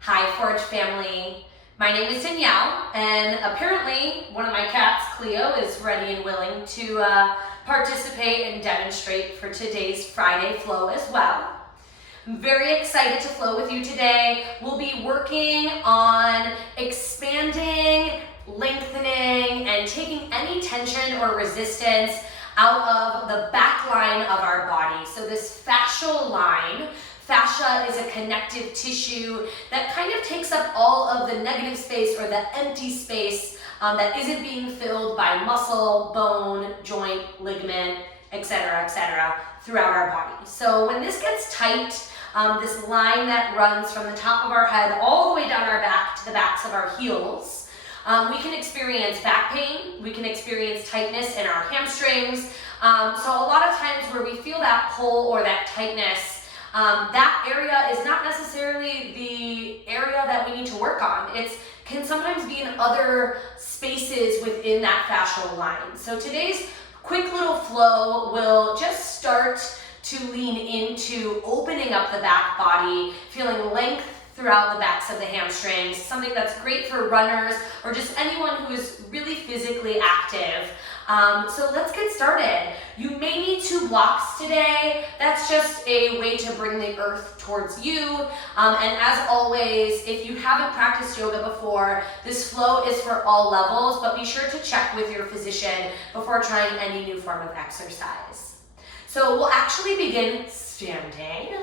Hi, Forge family. My name is Danielle, and apparently one of my cats, Cleo, is ready and willing to participate and demonstrate for today's Friday flow as well. I'm very excited to flow with you today. We'll be working on expanding, lengthening, and taking any tension or resistance out of the back line of our body. So this fascial line, fascia is a connective tissue that kind of takes up all of the negative space or the empty space that isn't being filled by muscle, bone, joint, ligament, etc., throughout our body. So when this gets tight, this line that runs from the top of our head all the way down our back to the backs of our heels, we can experience back pain, we can experience tightness in our hamstrings. So a lot of times where we feel that pull or that tightness, that area is not necessarily the area that we need to work on. It can sometimes be in other spaces within that fascial line. So today's quick little flow will just start to lean into opening up the back body, feeling length throughout the backs of the hamstrings, something that's great for runners or just anyone who is really physically active. So let's get started. You may need 2 blocks today. That's just a way to bring the earth towards you. And as always, if you haven't practiced yoga before, this flow is for all levels, but be sure to check with your physician before trying any new form of exercise. So we'll actually begin standing.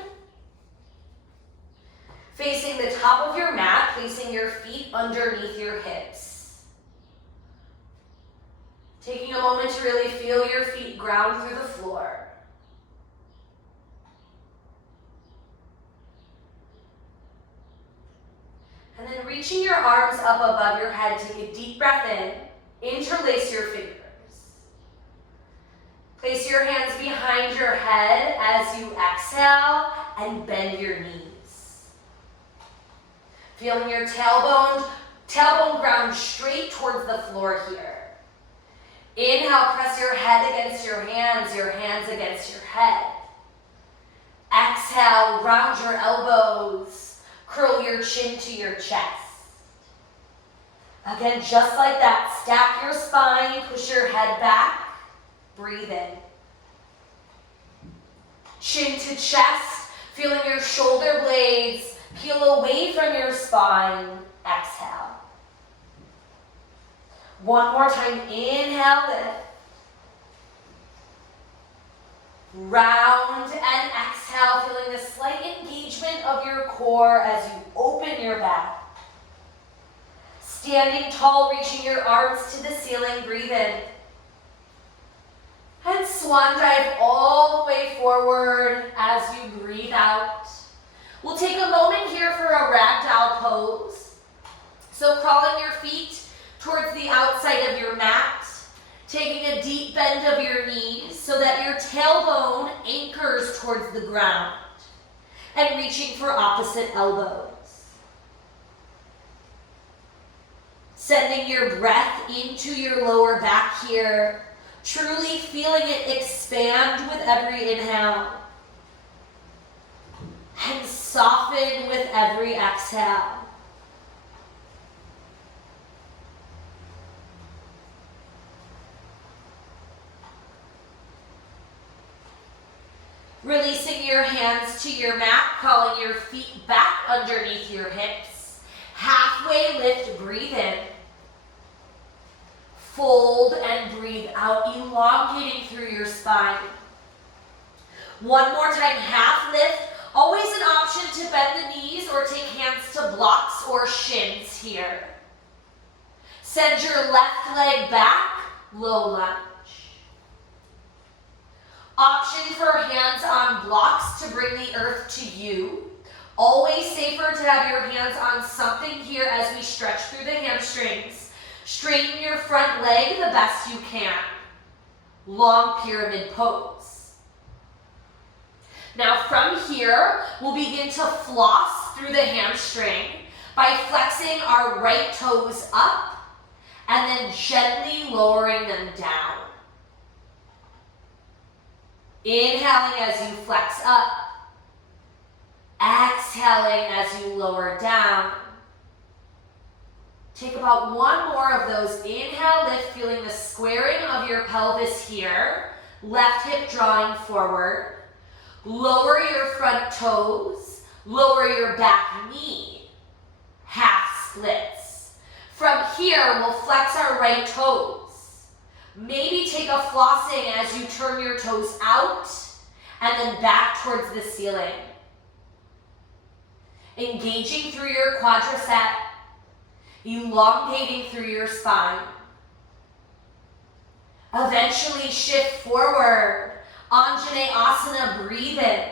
Facing the top of your mat, placing your feet underneath your hips. Taking a moment to really feel your feet ground through the floor. And then reaching your arms up above your head, take a deep breath in, interlace your fingers. Place your hands behind your head as you exhale and bend your knees. Feeling your tailbone ground straight towards the floor here. Inhale, press your head against your hands against your head. Exhale, round your elbows, curl your chin to your chest. Again, just like that, stack your spine, push your head back, breathe in. Chin to chest, feeling your shoulder blades peel away from your spine, exhale. One more time, inhale, lift. Round and exhale, feeling the slight engagement of your core as you open your back. Standing tall, reaching your arms to the ceiling, breathe in. And swan dive all the way forward as you breathe out. We'll take a moment here for a ragdoll pose. So crawling your feet towards the outside of your mat, taking a deep bend of your knees so that your tailbone anchors towards the ground, and reaching for opposite elbows. Sending your breath into your lower back here, truly feeling it expand with every inhale. And soften with every exhale. Releasing your hands to your mat, calling your feet back underneath your hips. Halfway lift, breathe in. Fold and breathe out, elongating through your spine. One more time, half lift. Always an option to bend the knees or take hands to blocks or shins here. Send your left leg back, low lunge. Option for hands on blocks to bring the earth to you. Always safer to have your hands on something here as we stretch through the hamstrings. Straighten your front leg the best you can. Long pyramid pose. Now from here, we'll begin to floss through the hamstring by flexing our right toes up and then gently lowering them down. Inhaling as you flex up. Exhaling as you lower down. Take about one more of those. Inhale, lift, feeling the squaring of your pelvis here. Left hip drawing forward. Lower your front toes. Lower your back knee. Half splits. From here, we'll flex our right toes. Maybe take a flossing as you turn your toes out and then back towards the ceiling. Engaging through your quadricep. Elongating through your spine. Eventually shift forward. Anjaneyasana, breathe in.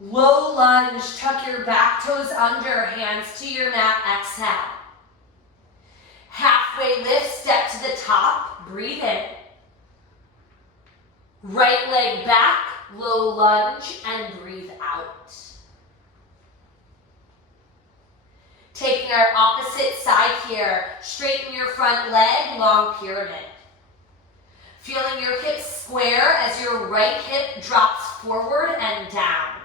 Low lunge, tuck your back toes under, hands to your mat, exhale. Halfway lift, step to the top, breathe in. Right leg back, low lunge, and breathe out. Taking our opposite side here, straighten your front leg, long pyramid. Feeling your hips square as your right hip drops forward and down.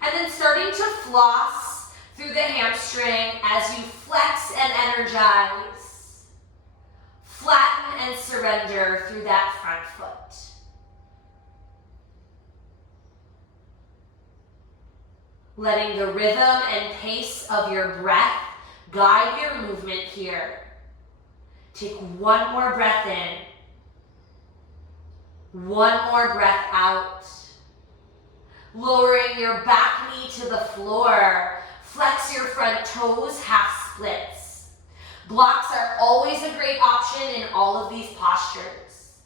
And then starting to floss through the hamstring as you flex and energize. Flatten and surrender through that front foot. Letting the rhythm and pace of your breath guide your movement here. Take one more breath in. One more breath out. Lowering your back knee to the floor. Flex your front toes, half splits. Blocks are always a great option in all of these postures.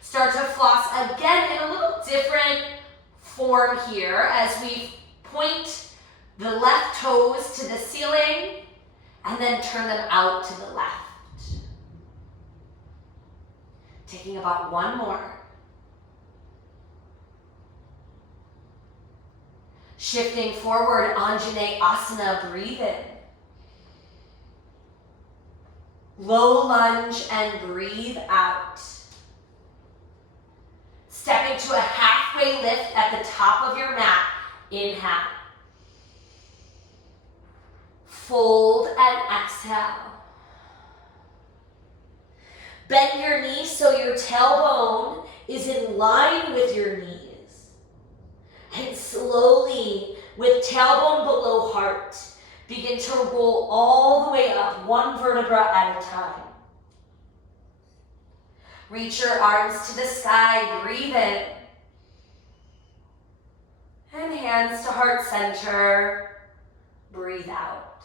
Start to floss again in a little different form here as we point the left toes to the ceiling and then turn them out to the left. Taking about one more. Shifting forward, Anjaneyasana, breathe in. Low lunge and breathe out. Stepping to a halfway lift at the top of your mat. Inhale. Fold and exhale. Bend your knees so your tailbone is in line with your knees. And slowly, with tailbone below heart, begin to roll all the way up, one vertebra at a time. Reach your arms to the sky, breathe in. And hands to heart center, breathe out.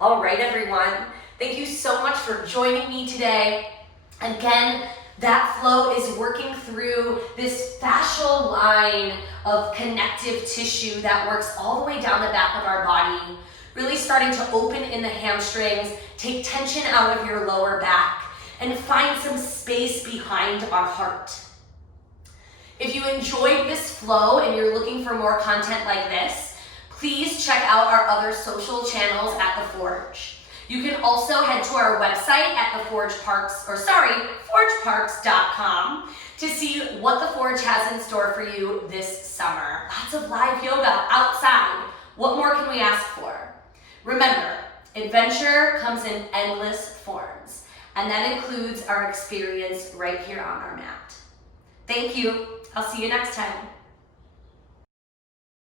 All right, everyone. Thank you so much for joining me today. Again, that flow is working through this fascial line of connective tissue that works all the way down the back of our body, really starting to open in the hamstrings, take tension out of your lower back, and find some space behind our heart. If you enjoyed this flow and you're looking for more content like this, please check out our other social channels at The Forge. You can also head to our website at forgeparks.com to see what The Forge has in store for you this summer. Lots of live yoga outside. What more can we ask for? Remember, adventure comes in endless forms, and that includes our experience right here on our mat. Thank you. I'll see you next time.